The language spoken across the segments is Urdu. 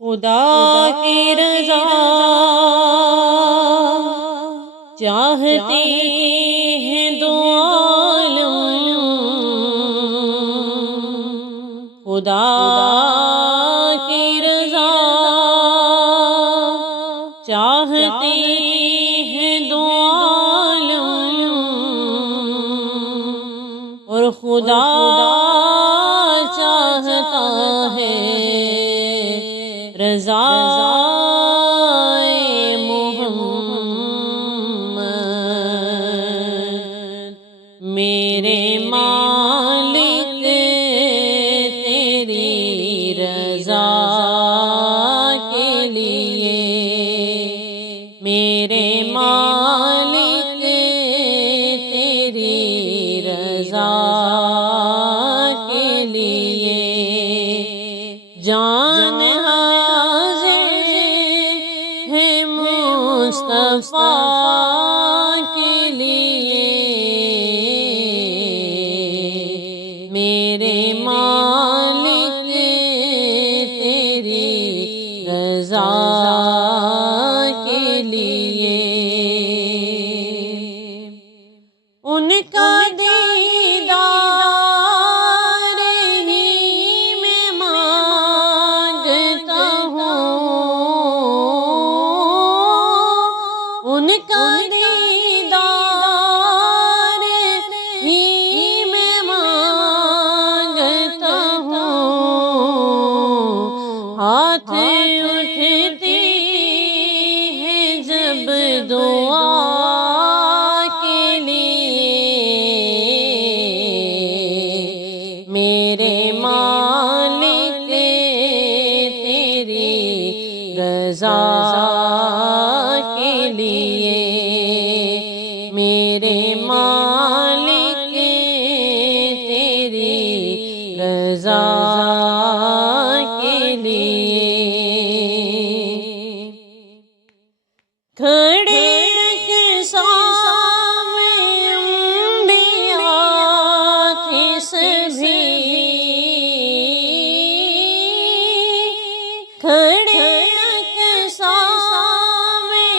خدا کی رضا چاہتے ہیں دو عالم، خدا کی رضا چاہتے ہیں دو عالم، اور خدا چاہتا ہے رضا میرے مالک تیری رضا کے لیے، میرے مالک تیری رضا کے لیے جان حاضر ہے مصطفیٰ کے لیے، میرے مالک تیری رضا کے لیے ان کا دیدار ہی میں مانگتا ہوں، ان کا ہاتھ اٹھتے ہیں جب دعا کے لیے، میرے مالک تیری رضا کے لیے، میرے مالک تیری رضا کے لیے کھڑے سامنے انبیاء تھے سبھی، کھڑے سامنے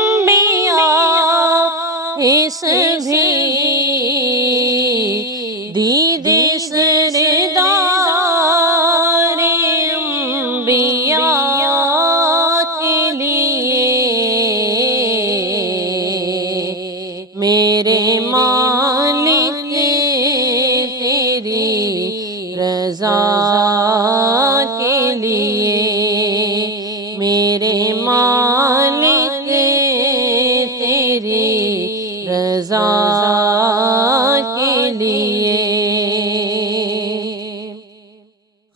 انبیاء تھے سبھی، دید سردار انبیاء کے لیے، میرے مالک تیری رضا کے لیے، میرے مالک تیری رضا کے لیے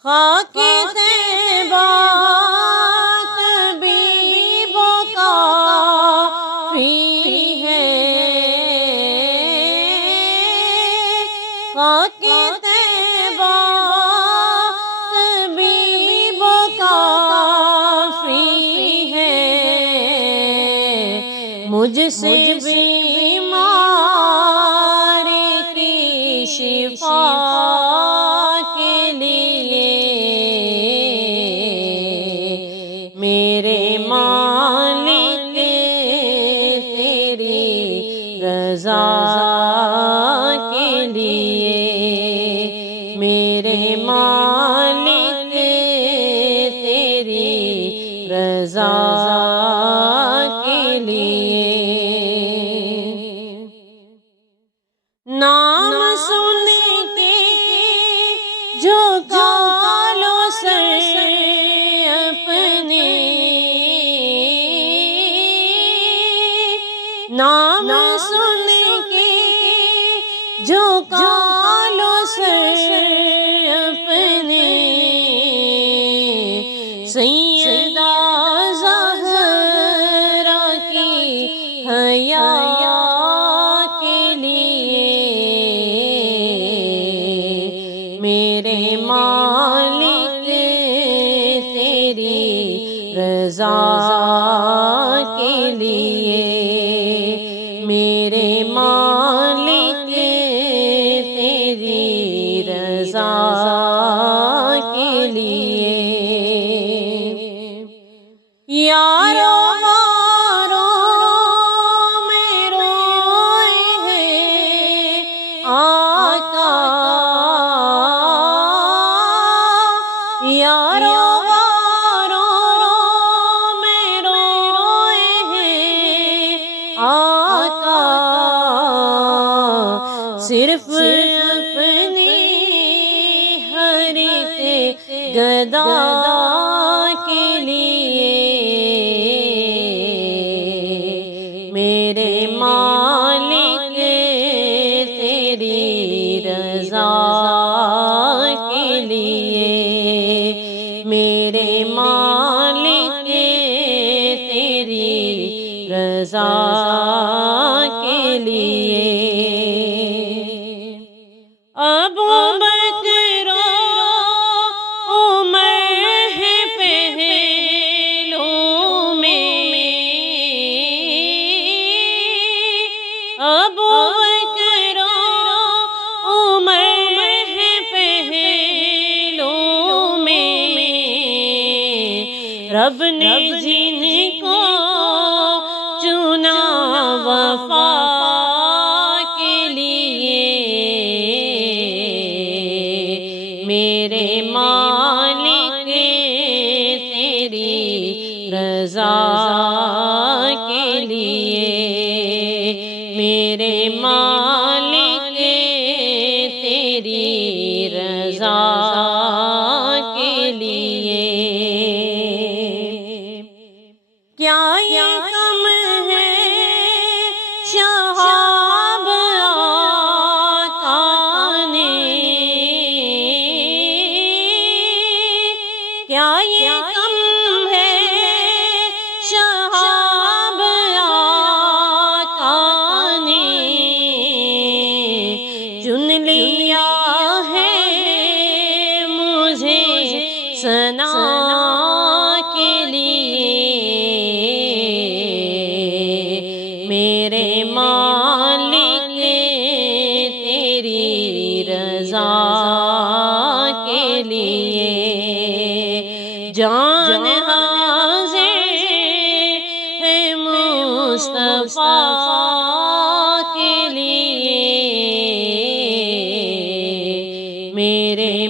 خاک طیبہ طبیبوں کا فی ہے، خاک طیبہ طبیبوں کا فی ہے، مجھ سے بیمار کی شفا کے لیے، میرے مالک تیری رضا کے لیے، میرے مالک تیری رضا کے لیے نام سن کے جو کالو سے اپنے، نام سن کے جو کالو سے اپنے، سیدہ زہرا کی حیا کے لیے، میرے مالک تیری رضا کے لیے، میرے مالک تیری رضا کے لیے یارو غارو میں روئے ہیں آقا، یارو غارو میں روئے ہیں آقا، صرف اپنی ہر ایک گدا کے لیے، میرے مالک تیری رضا کے لیے، میرے مالک تیری رضا کے لیے۔ ابو بکر عمر ہے پہلو میں، ابو بکر عمر ہے پہلو میں، رب نے جن کو چنا وفا کے لیے، میرے مالک تیری رضا کے لیے، میرے مالک تیری رضا کے لیے۔ کیا یہ کم ہے شہاب آقا نے، کیا یہ کم ہے شہاب آقا نے، چن لیا ہے مجھے ثنا کے لیے، میرے مالک تیری رضا کے لیے، جان حاضر ہے مصطفیٰ کے لیے، میرے